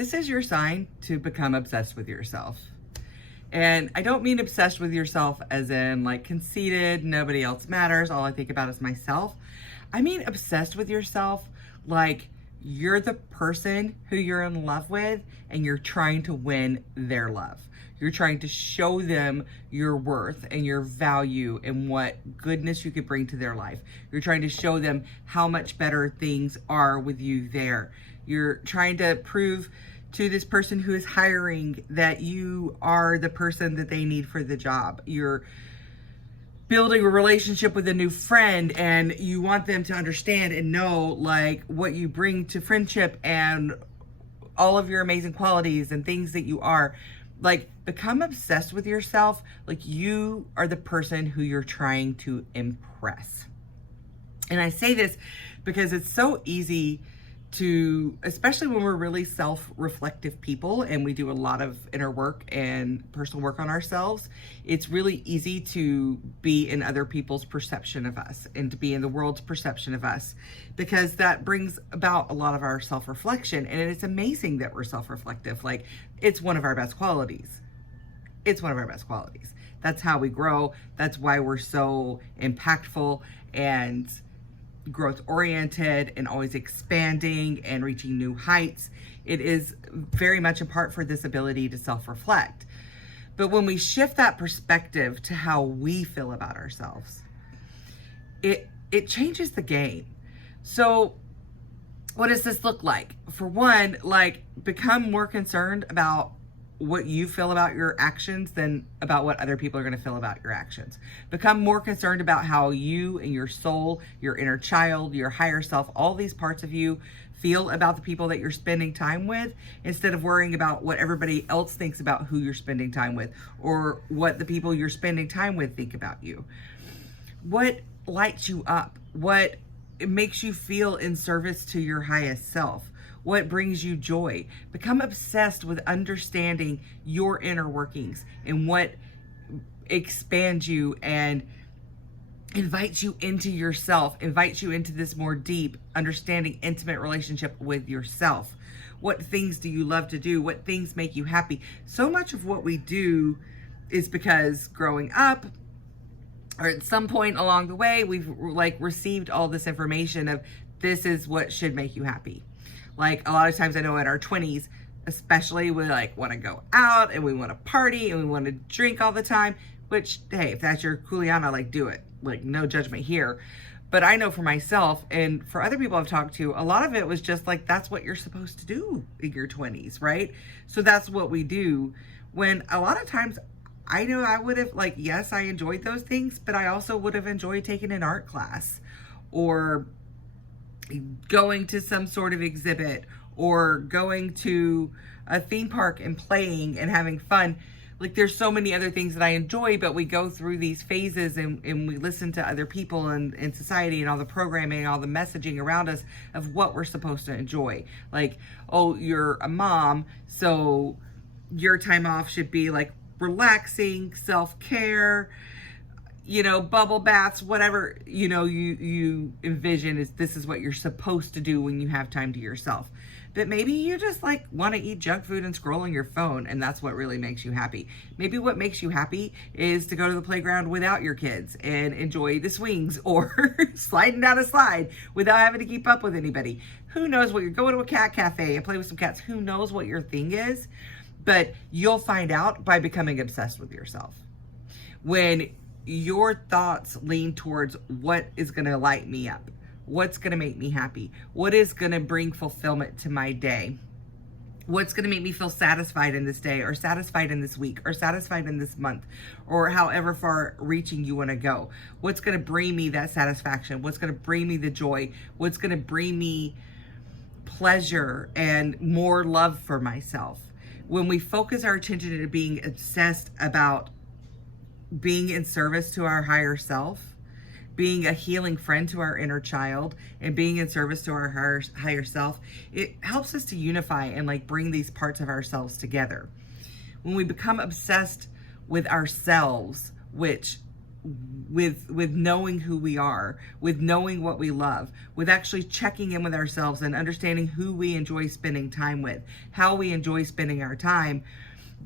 this is your sign to become obsessed with yourself. And I don't mean obsessed with yourself as in like conceited, nobody else matters, all I think about is myself. I mean obsessed with yourself like you're the person who you're in love with and you're trying to win their love. You're trying to show them your worth and your value and what goodness you could bring to their life. You're trying to show them how much better things are with you there. You're trying to prove to this person who is hiring that you are the person that they need for the job. You're building a relationship with a new friend and you want them to understand and know like what you bring to friendship and all of your amazing qualities and things that you are. Like, become obsessed with yourself like you are the person who you're trying to impress. And I say this because it's so easy to, especially when we're really self-reflective people and we do a lot of inner work and personal work on ourselves, it's really easy to be in other people's perception of us and to be in the world's perception of us, because that brings about a lot of our self-reflection. And it's amazing that we're self-reflective. Like, it's one of our best qualities. It's one of our best qualities. That's how we grow. That's why we're so impactful and growth oriented and always expanding and reaching new heights. It is very much a part for this ability to self-reflect. But when we shift that perspective to how we feel about ourselves, it changes the game. So what does this look like? For one, like, become more concerned about what you feel about your actions than about what other people are going to feel about your actions. Become more concerned about how you and your soul, your inner child, your higher self, all these parts of you feel about the people that you're spending time with, instead of worrying about what everybody else thinks about who you're spending time with or what the people you're spending time with think about you. What lights you up? What makes you feel in service to your highest self? What brings you joy? Become obsessed with understanding your inner workings and what expands you and invites you into yourself, invites you into this more deep, understanding, intimate relationship with yourself. What things do you love to do? What things make you happy? So much of what we do is because growing up, or at some point along the way, we've like received all this information of this is what should make you happy. Like, a lot of times I know in our 20s, especially, we like want to go out and we want to party and we want to drink all the time, which, hey, if that's your Juliana, like, do it. Like, no judgment here. But I know for myself and for other people I've talked to, a lot of it was just like, that's what you're supposed to do in your 20s, right? So that's what we do. When a lot of times I know I would have, like, yes, I enjoyed those things, but I also would have enjoyed taking an art class or going to some sort of exhibit or going to a theme park and playing and having fun. Like, there's so many other things that I enjoy, but we go through these phases and we listen to other people and in society and all the programming, all the messaging around us of what we're supposed to enjoy. Like, oh, you're a mom, so your time off should be like relaxing, self-care, you know, bubble baths, whatever, you know, you envision is this is what you're supposed to do when you have time to yourself. But maybe you just like want to eat junk food and scroll on your phone, and that's what really makes you happy. Maybe what makes you happy is to go to the playground without your kids and enjoy the swings or sliding down a slide without having to keep up with anybody. Who knows what you're going to a cat cafe and play with some cats. Who knows what your thing is? But you'll find out by becoming obsessed with yourself. When your thoughts lean towards what is going to light me up, what's going to make me happy, what is going to bring fulfillment to my day, what's going to make me feel satisfied in this day or satisfied in this week or satisfied in this month or however far reaching you want to go, what's going to bring me that satisfaction, what's going to bring me the joy, what's going to bring me pleasure and more love for myself. When we focus our attention into being obsessed about being in service to our higher self, being a healing friend to our inner child, and being in service to our higher self, it helps us to unify and like bring these parts of ourselves together. When we become obsessed with ourselves, which with knowing who we are, with knowing what we love, with actually checking in with ourselves and understanding who we enjoy spending time with, how we enjoy spending our time,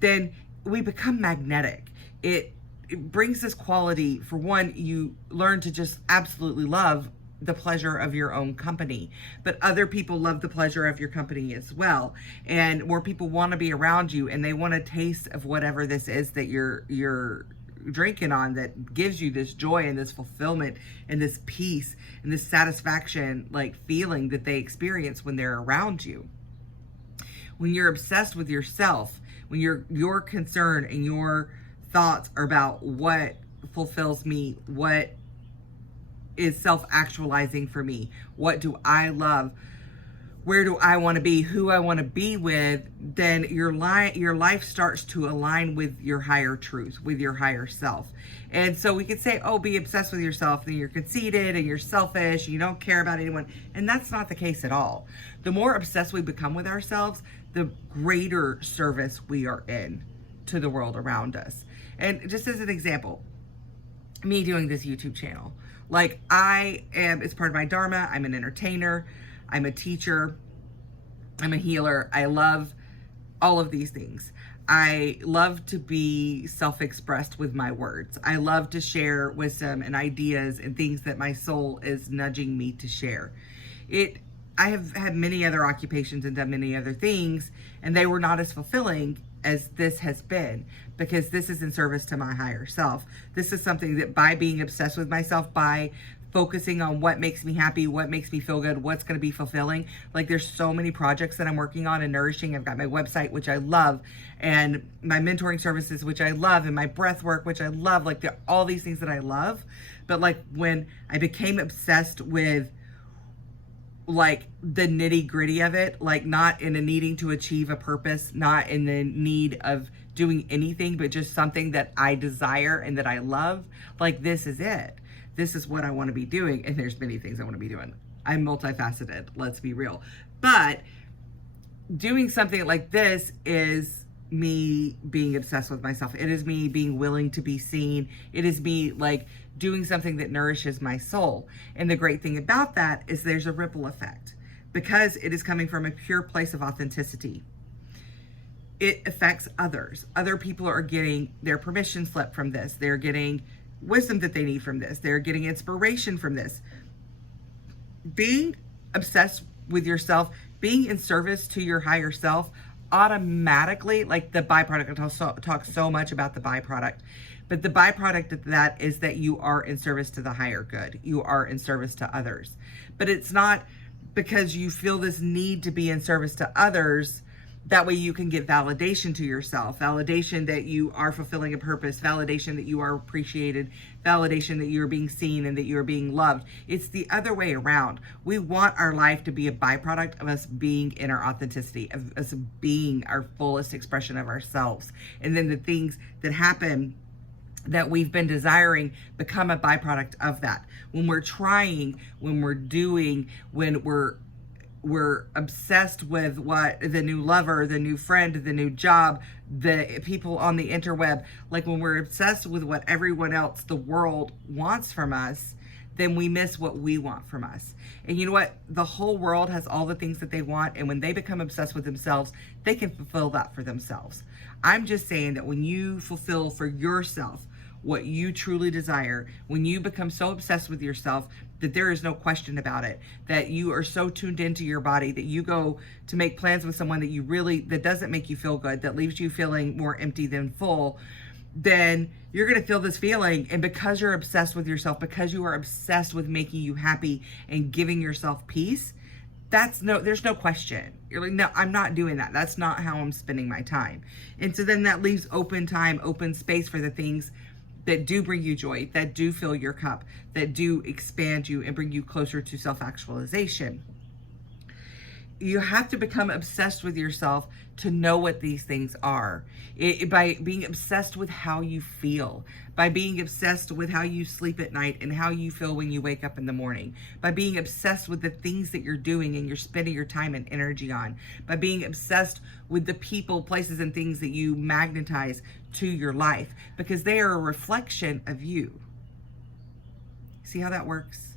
then we become magnetic. It brings this quality. For one, you learn to just absolutely love the pleasure of your own company, but other people love the pleasure of your company as well, and more people want to be around you, and they want a taste of whatever this is that you're drinking on, that gives you this joy and this fulfillment and this peace and this satisfaction, like feeling that they experience when they're around you. When you're obsessed with yourself, when your concern and your thoughts are about what fulfills me, what is self-actualizing for me, what do I love, where do I want to be, who I want to be with, then your life starts to align with your higher truth, with your higher self. And so we could say, oh, be obsessed with yourself, then you're conceited and you're selfish, and you don't care about anyone. And that's not the case at all. The more obsessed we become with ourselves, the greater service we are in to the world around us. And just as an example, me doing this YouTube channel, like it's part of my dharma. I'm an entertainer, I'm a teacher, I'm a healer. I love all of these things. I love to be self-expressed with my words. I love to share wisdom and ideas and things that my soul is nudging me to share. I have had many other occupations and done many other things, and they were not as fulfilling as this has been, because this is in service to my higher self. This is something that, by being obsessed with myself, by focusing on what makes me happy, what makes me feel good, what's going to be fulfilling. Like, there's so many projects that I'm working on and nourishing. I've got my website, which I love, and my mentoring services, which I love, and my breath work, which I love, like all these things that I love. But like, when I became obsessed with like the nitty gritty of it, like not in a needing to achieve a purpose, not in the need of doing anything, but just something that I desire and that I love, like, this is it. This is what I want to be doing. And there's many things I want to be doing. I'm multifaceted, let's be real. But doing something like this is me being obsessed with myself. It is me being willing to be seen. It is me like doing something that nourishes my soul. And the great thing about that is there's a ripple effect, because it is coming from a pure place of authenticity. It affects others. Other people are getting their permission slip from this. They're getting wisdom that they need from this. They're getting inspiration from this. Being obsessed with yourself, being in service to your higher self, automatically, like the byproduct, I'll talk so much about the byproduct, but the byproduct of that is that you are in service to the higher good. You are in service to others. But it's not because you feel this need to be in service to others. That way you can get validation to yourself, validation that you are fulfilling a purpose, validation that you are appreciated, validation that you're being seen and that you're being loved. It's the other way around. We want our life to be a byproduct of us being in our authenticity, of us being our fullest expression of ourselves. And then the things that happen that we've been desiring become a byproduct of that. When we're trying, when we're doing, when we're obsessed with what the new lover, the new friend, the new job, the people on the interweb, like when we're obsessed with what everyone else, the world, wants from us, then we miss what we want from us. And you know what? The whole world has all the things that they want, and when they become obsessed with themselves, they can fulfill that for themselves. I'm just saying that when you fulfill for yourself what you truly desire, when you become so obsessed with yourself that there is no question about it, that you are so tuned into your body that you go to make plans with someone that doesn't make you feel good, that leaves you feeling more empty than full, then you're going to feel this feeling. And because you're obsessed with yourself, because you are obsessed with making you happy and giving yourself peace, there's no question. You're like, no, I'm not doing that. That's not how I'm spending my time. And so then that leaves open time, open space for the things that do bring you joy, that do fill your cup, that do expand you and bring you closer to self-actualization. You have to become obsessed with yourself to know what these things are. By being obsessed with how you feel, by being obsessed with how you sleep at night and how you feel when you wake up in the morning, by being obsessed with the things that you're doing and you're spending your time and energy on, by being obsessed with the people, places, and things that you magnetize to your life, because they are a reflection of you. See how that works?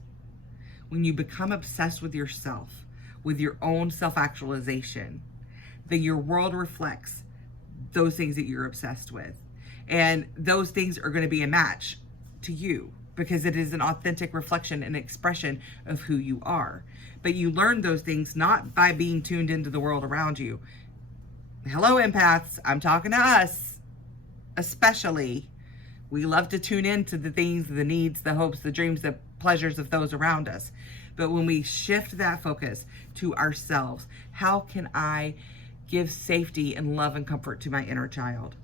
When you become obsessed with yourself, with your own self-actualization, then your world reflects those things that you're obsessed with. And those things are going to be a match to you because it is an authentic reflection and expression of who you are. But you learn those things not by being tuned into the world around you. Hello, empaths. I'm talking to us, especially. We love to tune into the things, the needs, the hopes, the dreams, the pleasures of those around us. But when we shift that focus to ourselves, how can I give safety and love and comfort to my inner child?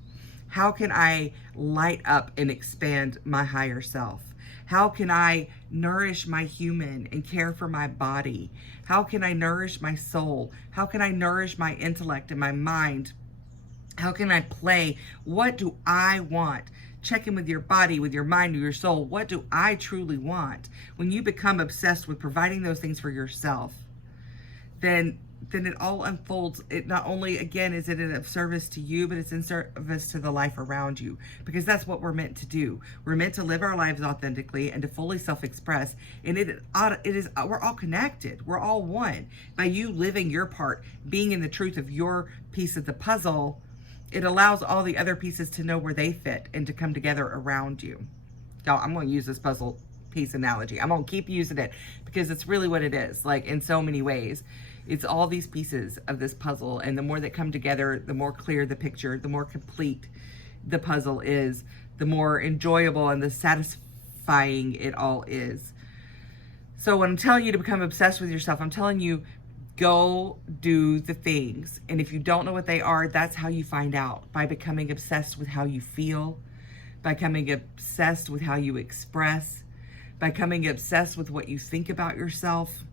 How can I light up and expand my higher self? How can I nourish my human and care for my body? How can I nourish my soul? How can I nourish my intellect and my mind? How can I play? What do I want? Check in with your body, with your mind, with your soul. What do I truly want? When you become obsessed with providing those things for yourself, then it all unfolds. It not only, again, is it of service to you, but it's in service to the life around you, because that's what we're meant to do. We're meant to live our lives authentically and to fully self-express. And we're all connected. We're all one. By you living your part, being in the truth of your piece of the puzzle, it allows all the other pieces to know where they fit and to come together around you. Y'all, I'm going to use this puzzle piece analogy. I'm going to keep using it because it's really what it is, like in so many ways. It's all these pieces of this puzzle, and the more that come together, the more clear the picture, the more complete the puzzle is, the more enjoyable and the satisfying it all is. So when I'm telling you to become obsessed with yourself, I'm telling you, go do the things. And if you don't know what they are, that's how you find out, by becoming obsessed with how you feel, by becoming obsessed with how you express, by becoming obsessed with what you think about yourself,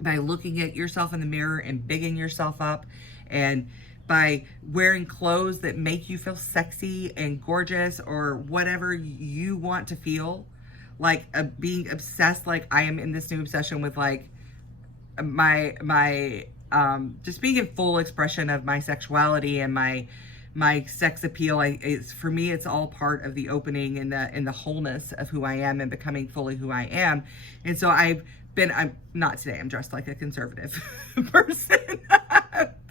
by looking at yourself in the mirror and bigging yourself up, and by wearing clothes that make you feel sexy and gorgeous or whatever you want to feel, like being obsessed. Like I am in this new obsession with like my just being in full expression of my sexuality and my sex appeal. For me, it's all part of the opening and the wholeness of who I am and becoming fully who I am. And so I'm not today, I'm dressed like a conservative person,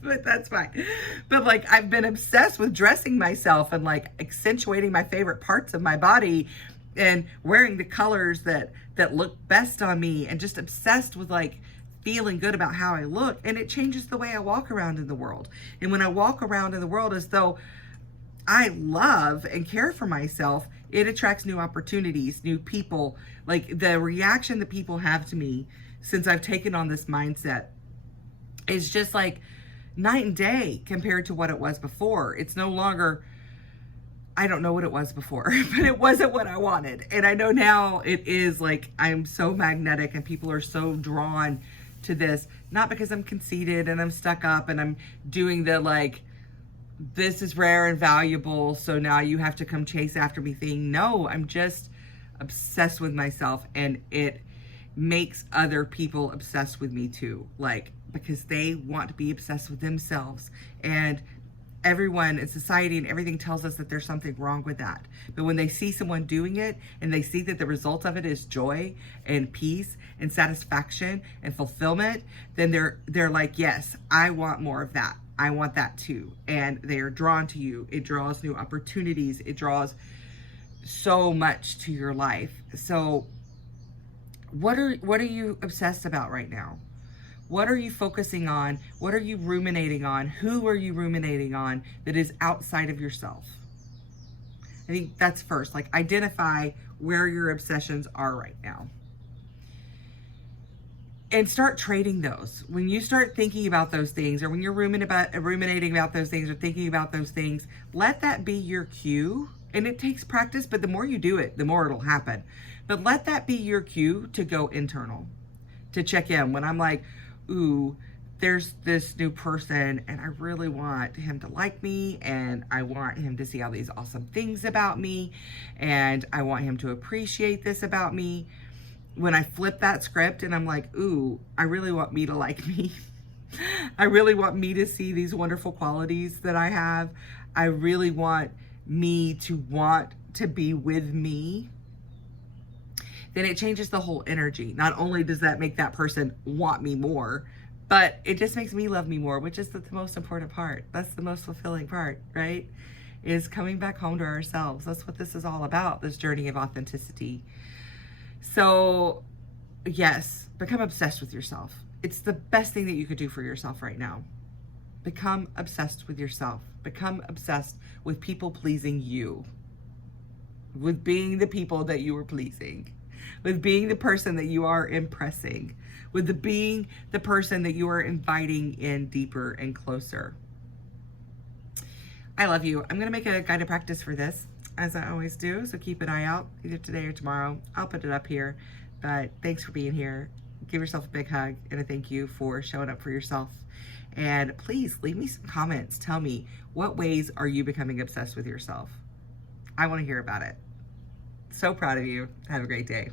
but that's fine. But like, I've been obsessed with dressing myself and like accentuating my favorite parts of my body and wearing the colors that look best on me, and just obsessed with like feeling good about how I look. And it changes the way I walk around in the world. And when I walk around in the world as though I love and care for myself, it attracts new opportunities, new people. Like the reaction that people have to me since I've taken on this mindset is just like night and day compared to what it was before. It's no longer, I don't know what it was before, but it wasn't what I wanted. And I know now it is. Like, I'm so magnetic and people are so drawn to this, not because I'm conceited and I'm stuck up and I'm doing the like, this is rare and valuable, so now you have to come chase after me thing. No, I'm just obsessed with myself, and it makes other people obsessed with me too. Like, because they want to be obsessed with themselves, and everyone in society and everything tells us that there's something wrong with that. But when they see someone doing it and they see that the result of it is joy and peace and satisfaction and fulfillment, then they're like, yes, I want more of that. I want that too. And they are drawn to you. It draws new opportunities. It draws so much to your life. So what are you obsessed about right now? What are you focusing on? What are you ruminating on? Who are you ruminating on that is outside of yourself? I think that's first. Like, identify where your obsessions are right now. And start trading those. When you start thinking about those things, or when you're ruminating about those things or thinking about those things, let that be your cue. And it takes practice, but the more you do it, the more it'll happen. But let that be your cue to go internal, to check in. When I'm like, ooh, there's this new person and I really want him to like me, and I want him to see all these awesome things about me, and I want him to appreciate this about me. When I flip that script and I'm like, ooh, I really want me to like me. I really want me to see these wonderful qualities that I have. I really want me to want to be with me. then it changes the whole energy. Not only does that make that person want me more, but it just makes me love me more, which is the most important part. That's the most fulfilling part, right? Is coming back home to ourselves. That's what this is all about, this journey of authenticity. So, yes, become obsessed with yourself. It's the best thing that you could do for yourself right now. Become obsessed with yourself. Become obsessed with people pleasing you. With being the people that you are pleasing. With being the person that you are impressing. With being the person that you are inviting in deeper and closer. I love you. I'm going to make a guided practice for this, as I always do. So keep an eye out, either today or tomorrow. I'll put it up here. But thanks for being here. Give yourself a big hug and a thank you for showing up for yourself. And please leave me some comments. Tell me, what ways are you becoming obsessed with yourself? I want to hear about it. So proud of you. Have a great day.